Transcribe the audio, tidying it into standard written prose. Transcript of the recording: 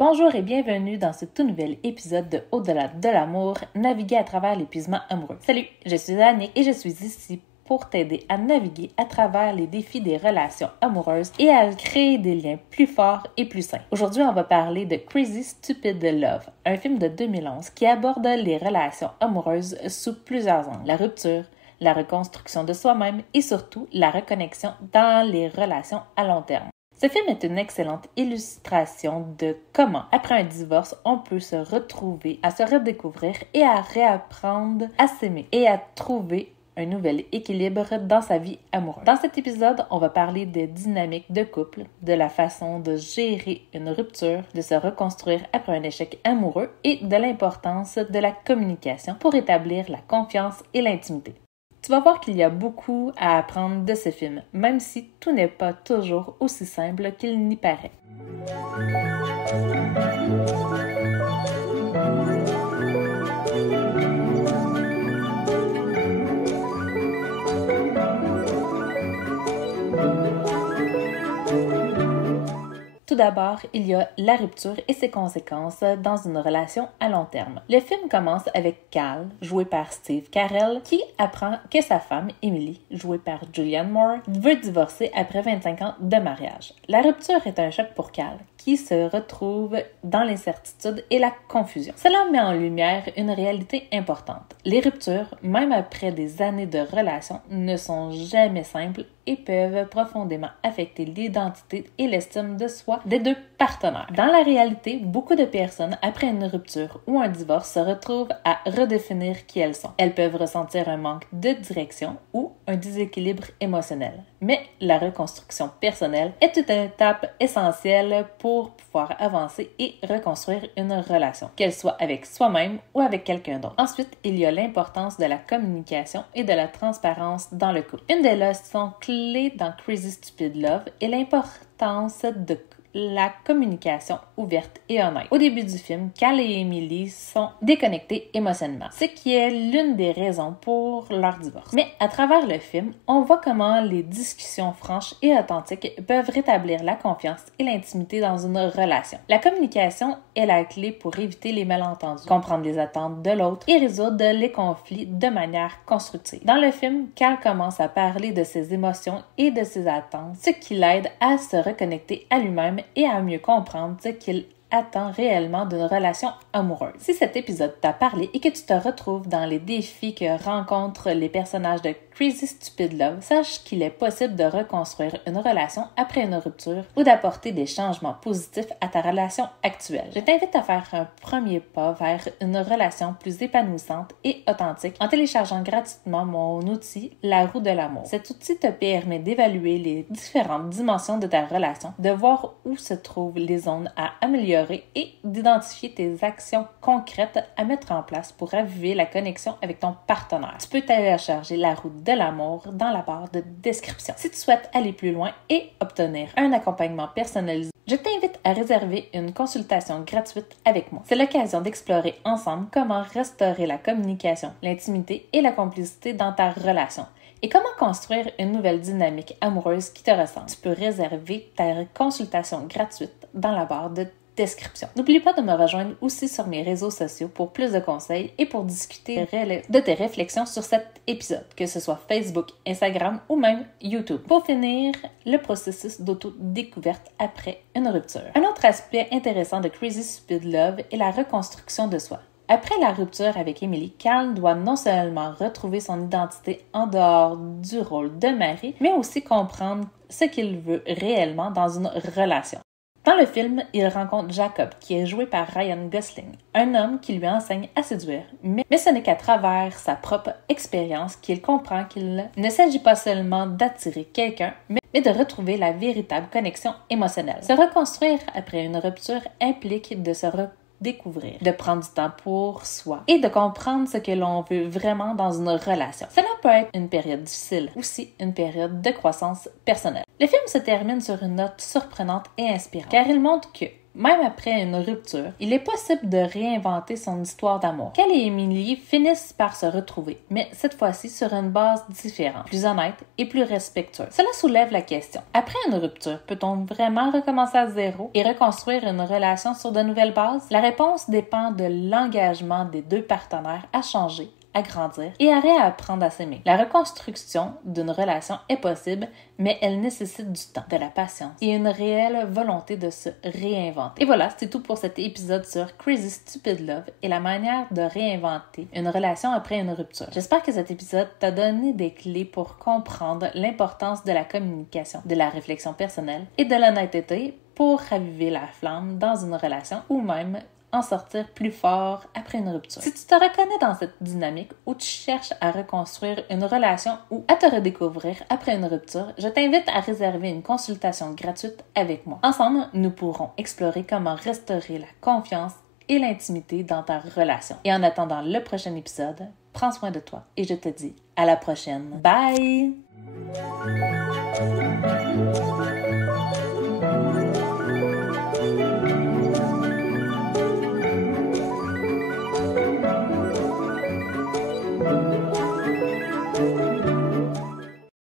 Bonjour et bienvenue dans ce tout nouvel épisode de Au-delà de l'amour, naviguer à travers l'épuisement amoureux. Salut, je suis Annick et je suis ici pour t'aider à naviguer à travers les défis des relations amoureuses et à créer des liens plus forts et plus sains. Aujourd'hui, on va parler de Crazy Stupid Love, un film de 2011 qui aborde les relations amoureuses sous plusieurs angles. La rupture, la reconstruction de soi-même et surtout la reconnexion dans les relations à long terme. Ce film est une excellente illustration de comment, après un divorce, on peut se retrouver, à se redécouvrir et à réapprendre à s'aimer et à trouver un nouvel équilibre dans sa vie amoureuse. Dans cet épisode, on va parler des dynamiques de couple, de la façon de gérer une rupture, de se reconstruire après un échec amoureux et de l'importance de la communication pour établir la confiance et l'intimité. Tu vas voir qu'il y a beaucoup à apprendre de ce film, même si tout n'est pas toujours aussi simple qu'il n'y paraît. Tout d'abord, il y a la rupture et ses conséquences dans une relation à long terme. Le film commence avec Cal, joué par Steve Carell, qui apprend que sa femme, Emily, jouée par Julianne Moore, veut divorcer après 25 ans de mariage. La rupture est un choc pour Cal, qui se retrouve dans l'incertitude et la confusion. Cela met en lumière une réalité importante. Les ruptures, même après des années de relation, ne sont jamais simples et peuvent profondément affecter l'identité et l'estime de soi des deux partenaires. Dans la réalité, beaucoup de personnes, après une rupture ou un divorce, se retrouvent à redéfinir qui elles sont. Elles peuvent ressentir un manque de direction ou un déséquilibre émotionnel. Mais la reconstruction personnelle est une étape essentielle pour pouvoir avancer et reconstruire une relation, qu'elle soit avec soi-même ou avec quelqu'un d'autre. Ensuite, il y a l'importance de la communication et de la transparence dans le couple. Une des leçons clés dans Crazy Stupid Love est l'importance de la communication ouverte et honnête. Au début du film, Cal et Emily sont déconnectés émotionnellement, ce qui est l'une des raisons pour leur divorce. Mais à travers le film, on voit comment les discussions franches et authentiques peuvent rétablir la confiance et l'intimité dans une relation. La communication est la clé pour éviter les malentendus, comprendre les attentes de l'autre et résoudre les conflits de manière constructive. Dans le film, Cal commence à parler de ses émotions et de ses attentes, ce qui l'aide à se reconnecter à lui-même et à mieux comprendre ce qu'il attend réellement d'une relation amoureuse. Si cet épisode t'a parlé et que tu te retrouves dans les défis que rencontrent les personnages de Crazy Stupid Love, sache qu'il est possible de reconstruire une relation après une rupture ou d'apporter des changements positifs à ta relation actuelle. Je t'invite à faire un premier pas vers une relation plus épanouissante et authentique en téléchargeant gratuitement mon outil La roue de l'amour. Cet outil te permet d'évaluer les différentes dimensions de ta relation, de voir où se trouvent les zones à améliorer et d'identifier tes actions concrètes à mettre en place pour raviver la connexion avec ton partenaire. Tu peux télécharger La roue de l'amour dans la barre de description. Si tu souhaites aller plus loin et obtenir un accompagnement personnalisé, je t'invite à réserver une consultation gratuite avec moi. C'est l'occasion d'explorer ensemble comment restaurer la communication, l'intimité et la complicité dans ta relation. Et comment construire une nouvelle dynamique amoureuse qui te ressemble. Tu peux réserver ta consultation gratuite dans la barre de description. N'oublie pas de me rejoindre aussi sur mes réseaux sociaux pour plus de conseils et pour discuter de tes réflexions sur cet épisode, que ce soit Facebook, Instagram ou même YouTube. Pour finir, le processus d'auto-découverte après une rupture. Un autre aspect intéressant de Crazy Stupid Love est la reconstruction de soi. Après la rupture avec Emily, Cal doit non seulement retrouver son identité en dehors du rôle de mari, mais aussi comprendre ce qu'il veut réellement dans une relation. Dans le film, il rencontre Jacob, qui est joué par Ryan Gosling, un homme qui lui enseigne à séduire. Mais ce n'est qu'à travers sa propre expérience qu'il comprend qu'il ne s'agit pas seulement d'attirer quelqu'un, mais de retrouver la véritable connexion émotionnelle. Se reconstruire après une rupture implique de se découvrir, de prendre du temps pour soi et de comprendre ce que l'on veut vraiment dans une relation. Cela peut être une période difficile, aussi une période de croissance personnelle. Le film se termine sur une note surprenante et inspirante, car il montre que même après une rupture, il est possible de réinventer son histoire d'amour. Cal et Emily finissent par se retrouver, mais cette fois-ci sur une base différente, plus honnête et plus respectueuse. Cela soulève la question. Après une rupture, peut-on vraiment recommencer à zéro et reconstruire une relation sur de nouvelles bases? La réponse dépend de l'engagement des deux partenaires à changer, à grandir et à réapprendre à s'aimer. La reconstruction d'une relation est possible, mais elle nécessite du temps, de la patience et une réelle volonté de se réinventer. Et voilà, c'est tout pour cet épisode sur Crazy Stupid Love et la manière de réinventer une relation après une rupture. J'espère que cet épisode t'a donné des clés pour comprendre l'importance de la communication, de la réflexion personnelle et de l'honnêteté pour raviver la flamme dans une relation ou même en sortir plus fort après une rupture. Si tu te reconnais dans cette dynamique où tu cherches à reconstruire une relation ou à te redécouvrir après une rupture, je t'invite à réserver une consultation gratuite avec moi. Ensemble, nous pourrons explorer comment restaurer la confiance et l'intimité dans ta relation. Et en attendant le prochain épisode, prends soin de toi et je te dis à la prochaine. Bye!